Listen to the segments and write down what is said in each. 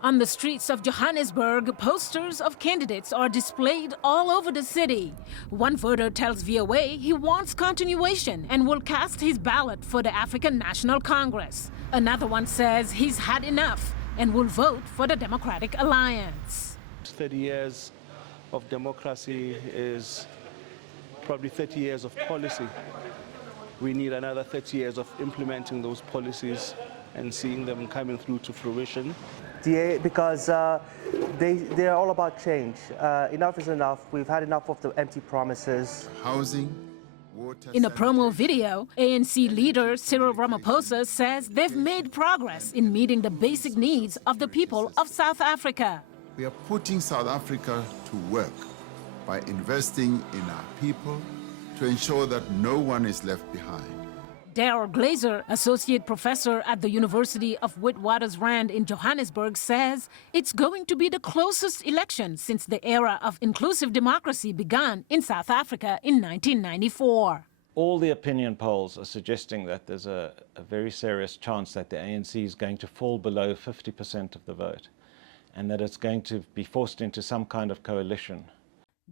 On the streets of Johannesburg, posters of candidates are displayed all over the city. One voter tells VOA he wants continuation and will cast his ballot for the African National Congress. Another one says he's had enough and will vote for the Democratic Alliance. 30 years of democracy is probably 30 years of policy. We need another 30 years of implementing those policies and seeing them coming through to fruition. Because they're all about change. Enough is enough. We've had enough of the empty promises. Housing, water. In a promo video, ANC leader Cyril Ramaphosa says they've made progress in meeting the basic needs of the people of South Africa. We are putting South Africa to work by investing in our people to ensure that no one is left behind. Daryl Glazer, associate professor at the University of Witwatersrand in Johannesburg, says it's going to be the closest election since the era of inclusive democracy began in South Africa in 1994. All the opinion polls are suggesting that there's a very serious chance that the ANC is going to fall below 50% of the vote and that it's going to be forced into some kind of coalition.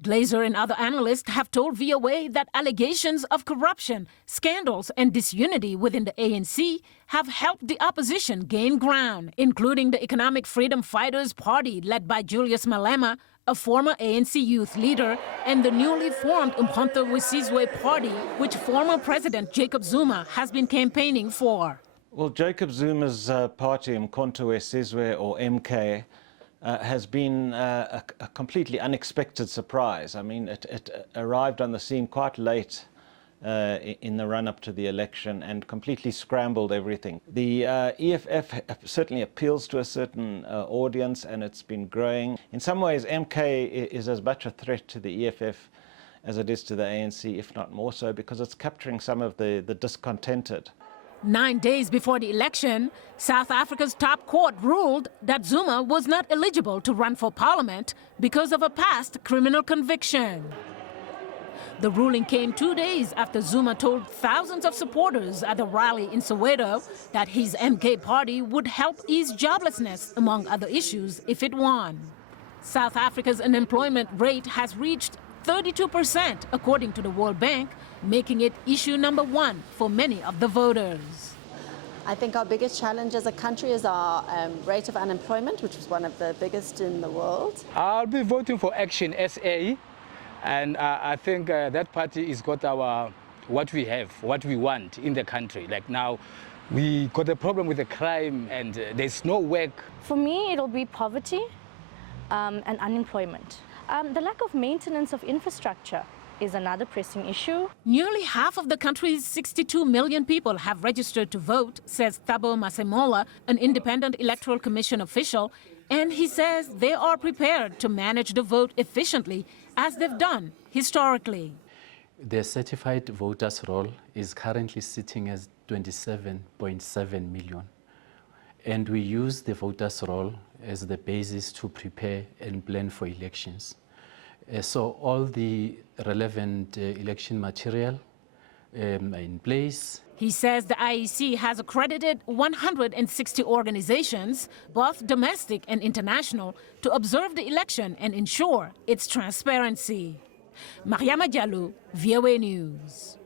Glazer and other analysts have told VOA that allegations of corruption, scandals and disunity within the ANC have helped the opposition gain ground, including the Economic Freedom Fighters Party led by Julius Malema, a former ANC youth leader, and the newly formed Umkhonto weSizwe Party, which former President Jacob Zuma has been campaigning for. Well, Jacob Zuma's party, Umkhonto weSizwe, or MK, has been a completely unexpected surprise. I mean, it arrived on the scene quite late in the run-up to the election and completely scrambled everything. The EFF certainly appeals to a certain audience, and it's been growing. In some ways, MK is as much a threat to the EFF as it is to the ANC, if not more so, because it's capturing some of the discontented. 9 days before the election, South Africa's top court ruled that Zuma was not eligible to run for parliament because of a past criminal conviction. The ruling came 2 days after Zuma told thousands of supporters at a rally in Soweto that his MK party would help ease joblessness, among other issues, if it won. South Africa's unemployment rate has reached 32%, according to the World Bank, making it issue number one for many of the voters. I think our biggest challenge as a country is our rate of unemployment, which is one of the biggest in the world. I'll be voting for Action SA, and I think that party has got what we have, what we want in the country. Like now, we got a problem with the crime and there's no work. For me, it'll be poverty and unemployment. The lack of maintenance of infrastructure is another pressing issue. Nearly half of the country's 62 million people have registered to vote, says Thabo Masemola, an independent electoral commission official, and he says they are prepared to manage the vote efficiently, as they've done historically. The certified voters roll is currently sitting as 27.7 million. And we use the voters roll as the basis to prepare and plan for elections. So all the relevant election material are in place. He says the IEC has accredited 160 organizations, both domestic and international, to observe the election and ensure its transparency. Mariama Diallo, VOA News.